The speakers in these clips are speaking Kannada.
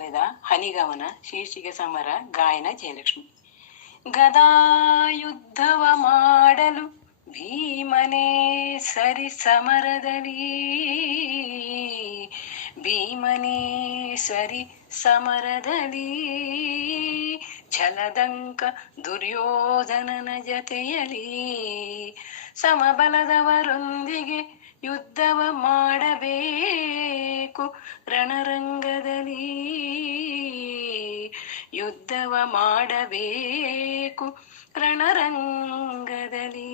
ಬರೆದ ಹನಿಗವನ ಶೀರ್ಷಿಕೆ ಸಮರ ಗಾಯನ ಜಯಲಕ್ಷ್ಮಿ. ಗದಾಯುದ್ಧವ ಮಾಡಲು ಭೀಮನೇ ಸರಿ ಸಮರದಲ್ಲಿ, ಭೀಮನೇ ಸರಿ ಸಮರದಲ್ಲಿ, ಛಲದಂಕ ದುರ್ಯೋಧನನ ಜತೆಯಲಿ ಸಮಬಲದವರೊಂದಿಗೆ ಯುದ್ಧವ ಮಾಡಬೇಕು ರಣರಂಗದಲ್ಲಿ, ಯುದ್ಧವ ಮಾಡಬೇಕು ರಣರಂಗದಲ್ಲಿ.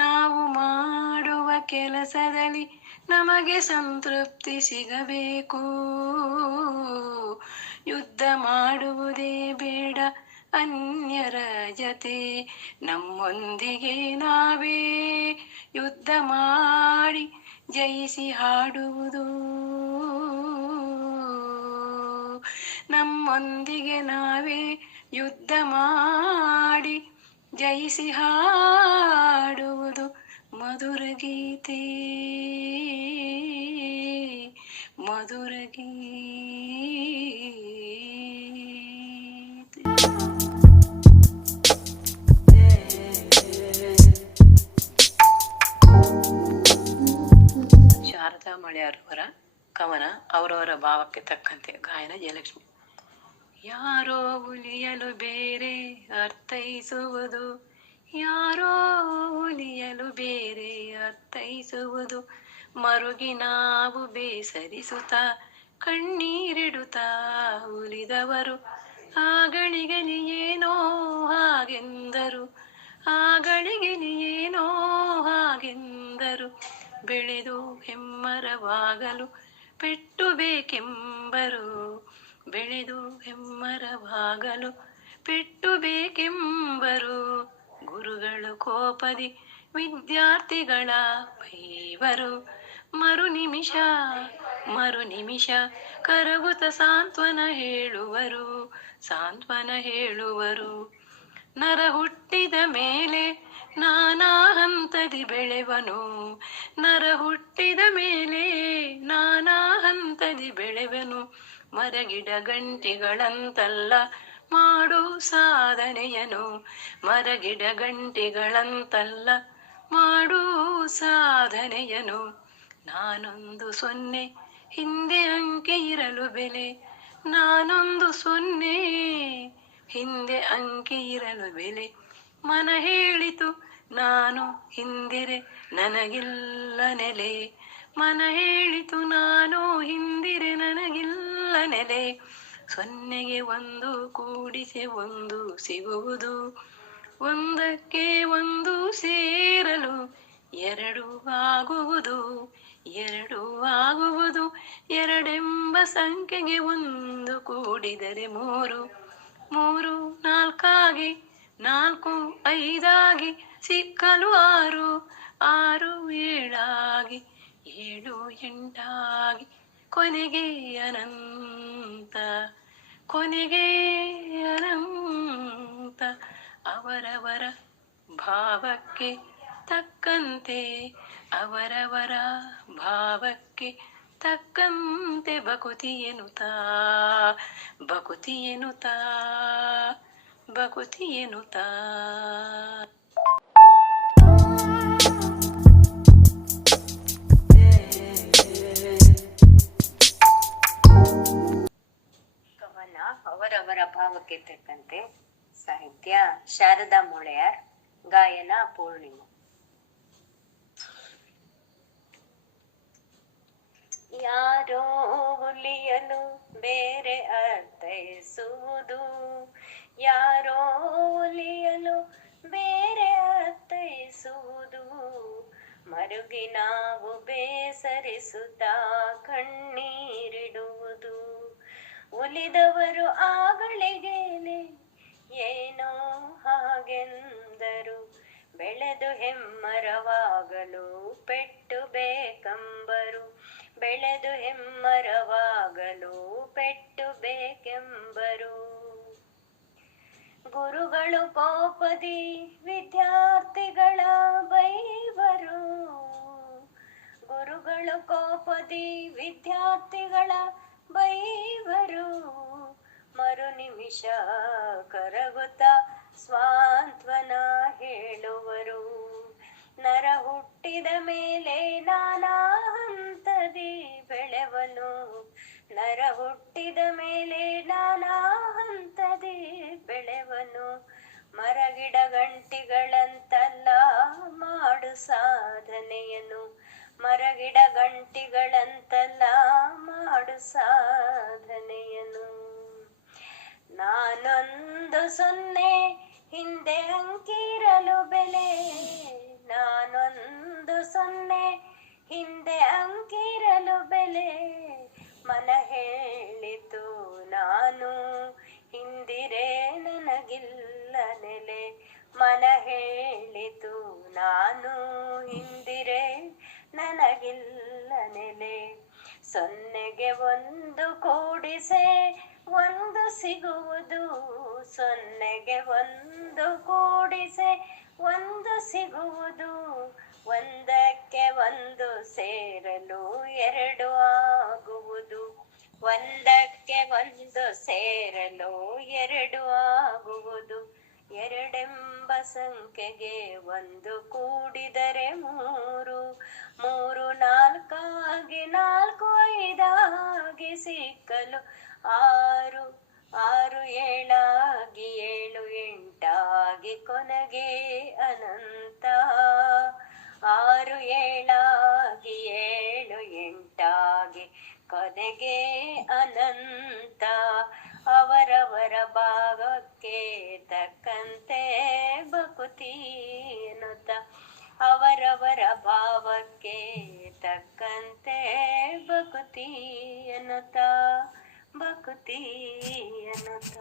ನಾವು ಮಾಡುವ ಕೆಲಸದಲ್ಲಿ ನಮಗೆ ಸಂತೃಪ್ತಿ ಸಿಗಬೇಕು, ಯುದ್ಧ ಮಾಡುವುದೇ ಬೇಡ ಅನ್ಯರ ಜತೆ, ನಮ್ಮೊಂದಿಗೆ ನಾವೇ ಯುದ್ಧ ಮಾಡಿ ಜಯಿಸಿ ಹಾಡುವುದು, ನಮ್ಮೊಂದಿಗೆ ನಾವೇ ಯುದ್ಧ ಮಾಡಿ ಜಯಿಸಿ ಹಾಡುವುದು ಮಧುರ ಗೀತೆ, ಮಧುರ ಗೀತೆ. ಶಾರದಾ ಮಳೆಯವರ ಕವನ ಅವರವರ ಭಾವಕ್ಕೆ ತಕ್ಕಂತೆ ಗಾಯನ ಜಯಲಕ್ಷ್ಮಿ. ಯಾರೋ ಉಳಿಯಲು ಬೇರೆ ಅರ್ಥೈಸುವುದು, ಯಾರೋ ಉಳಿಯಲು ಬೇರೆ ಅರ್ಥೈಸುವುದು, ಮರುಗಿ ನಾವು ಬೇಸರಿಸುತ್ತ ಕಣ್ಣೀರಿಡುತ್ತ ಉಳಿದವರು ಆಗಳಿಗಲಿ ಏನೋ ಹಾಗೆಂದರು, ಆಗಳಿಗಲಿ ಏನೋ ಹಾಗೆಂದರು, ಬೆಳೆದು ಹೆಮ್ಮರವಾಗಲು ಪೆಟ್ಟು ಬೇಕೆಂಬರು, ಬೆಳೆದು ಹೆಮ್ಮರವಾಗಲು ಪೆಟ್ಟು ಬೇಕೆಂಬರು, ಗುರುಗಳು ಕೋಪದಿ ವಿದ್ಯಾರ್ಥಿಗಳ ಬೈವರು, ಮರು ನಿಮಿಷ ಕರಗುತ್ತ ಸಾಂತ್ವನ ಹೇಳುವರು, ಸಾಂತ್ವನ ಹೇಳುವರು. ನರ ಹುಟ್ಟಿದ ಮೇಲೆ ನಾನಾ ಹಂತದಿ ಬೆಳೆವನು, ನರ ಹುಟ್ಟಿದ ಮೇಲೆ ನಾನಾ ಹಂತದಿ ಬೆಳೆವನು, ಮರಗಿಡ ಗಂಟೆಗಳಂತಲ್ಲ ಮಾಡು ಸಾಧನೆಯನು, ಮರಗಿಡ ಗಂಟೆಗಳಂತಲ್ಲ ಮಾಡು ಸಾಧನೆಯನು. ನಾನೊಂದು ಸೊನ್ನೆ ಹಿಂದೆ ಅಂಕೆ ಇರಲು ಬೆಲೆ, ನಾನೊಂದು ಸೊನ್ನೆ ಹಿಂದೆ ಅಂಕೆ ಇರಲು ಬೆಲೆ, ಮನ ಹೇಳಿತು ನಾನು ಹಿಂದಿರೆ ನನಗಿಲ್ಲ ನೆಲೆ, ಮನ ಹೇಳಿತು ನಾನು ಹಿಂದಿರೆ ನನಗಿಲ್ಲ ನೆಲೆ. ಸೊನ್ನೆಗೆ ಒಂದು ಕೂಡಿಸೆ ಒಂದು ಸಿಗುವುದು, ಒಂದಕ್ಕೆ ಒಂದು ಸೇರಲು ಎರಡು ಆಗುವುದು, ಎರಡು ಆಗುವುದು, ಎರಡೆಂಬ ಸಂಖ್ಯೆಗೆ ಒಂದು ಕೂಡಿದರೆ ಮೂರು, ಮೂರು ನಾಲ್ಕಾಗಿ, ನಾಲ್ಕು ಐದಾಗಿ, ಸಿಕ್ಕಲು ಆರು, ಆರು ಏಳಾಗಿ, ಏಳು ಎಂಟಾಗಿ, ಕೊನೆಗೆ ಅನಂತ, ಕೊನೆಗೆ ಅನಂತ. ಅವರವರ ಭಾವಕ್ಕೆ ತಕ್ಕಂತೆ, ಅವರವರ ಭಾವಕ್ಕೆ ತಕ್ಕಂತೆ ಬಕುತಿ ಎನ್ನುತ್ತಾ, ಬಕುತಿ ಎನ್ನುತ್ತಾ, ಬಕುತಿ ಎನ್ನುತ್ತಾ. ಕವನ ಅವರವರ ಭಾವಕ್ಕೆ ತಕ್ಕಂತೆ. ಸಾಹಿತ್ಯ ಶಾರದಾ ಮೊಳೆಯಾರ್, ಗಾಯನ ಪೂರ್ಣಿಮಾ. ಯಾರೋ ಉಳಿಯಲು ಬೇರೆ ಅರ್ಥೈಸುವುದು, ಯಾರೋ ಉಳಿಯಲು ಬೇರೆ ಅರ್ಥೈಸುವುದು, ಮರುಗಿ ನಾವು ಬೇಸರಿಸುತ್ತ ಕಣ್ಣೀರಿಡುವುದು, ಉಳಿದವರು ಆಗಳಿಗೇನೆ ಏನೋ ಹಾಗೆಂದರು, ಬೆಳೆದು ಹೆಮ್ಮರವಾಗಲು ಪೆಟ್ಟು ಬೇಕೆಂಬರು, ಬೆಳೆದು ಹೆಮ್ಮರವಾಗಲು ಪೆಟ್ಟು ಬೇಕೆಂಬರು. ಗುರುಗಳು ಕೋಪದಿ ವಿದ್ಯಾರ್ಥಿಗಳ ಬೈವರು, ಗುರುಗಳು ಕೋಪದಿ ವಿದ್ಯಾರ್ಥಿಗಳ ಬೈವರು, ಹುಟ್ಟಿದ ಮೇಲೆ ನಾನಾ ಹಂತದಿ ಬೆಳೆವನು. ಮರಗಿಡ ಗಂಟಿಗಳಂತಲ್ಲ ಮಾಡು ಸಾಧನೆಯನು. ಮರಗಿಡ ಗಂಟಿಗಳಂತಲ್ಲ ಮಾಡು ಸಾಧನೆಯನು. ನಾನೊಂದು ಸೊನ್ನೆ ಹಿಂದೆ ಅಂಕಿರಲು ಬೆಲೆ. ನಾನೊಂದು ಸೊನ್ನೆ ಹಿಂದೆ ಅಂಕಿರಲು ಬೆಲೆ. ಮನ ಹೇಳಿತು ನಾನು ಹಿಂದಿರೆ ನನಗಿಲ್ಲ ನೆಲೆ. ಮನ ಹೇಳಿತು ನಾನು ಹಿಂದಿರೆ ನನಗಿಲ್ಲ ನೆಲೆ. ಸೊನ್ನೆಗೆ ಒಂದು ಕೂಡಿಸೆ ಒಂದು ಸಿಗುವುದು. ಸೊನ್ನೆಗೆ ಒಂದು ಕೂಡಿಸೆ ಒಂದು ಸಿಗುವುದು. ಒಂದಕ್ಕೆ ಒಂದು ಸೇರಲು ಎರಡು ಆಗುವುದು. ಒಂದಕ್ಕೆ ಒಂದು ಸೇರಲು ಎರಡು ಆಗುವುದು. ಎರಡೆಂಬ ಸಂಖ್ಯೆಗೆ ಒಂದು ಕೂಡಿದರೆ ಮೂರು. ಮೂರು ನಾಲ್ಕಾಗಿ ನಾಲ್ಕು ಐದಾಗಿ ಸಿಕ್ಕಲು ಆರು. ಆರು ಏಳಾಗಿ ಏಳು ಎಂಟಾಗಿ ಕೊನೆಗೆ ಅನಂತ. ಆರು ಏಳಾಗಿ ಏಳು ಎಂಟಾಗಿ ಕೊನೆಗೆ ಅನಂತ. ಅವರವರ ಭಾಗಕ್ಕೆ ತಕ್ಕಂತೆ ಭಕುತಿ ಎನ್ನುತ್ತ. ಅವರವರ ಭಾವಕ್ಕೆ ತಕ್ಕಂತೆ ಭಕುತಿ ಎನ್ನುತ್ತ. ಭಕುತಿ ಎನ್ನುತ್ತ.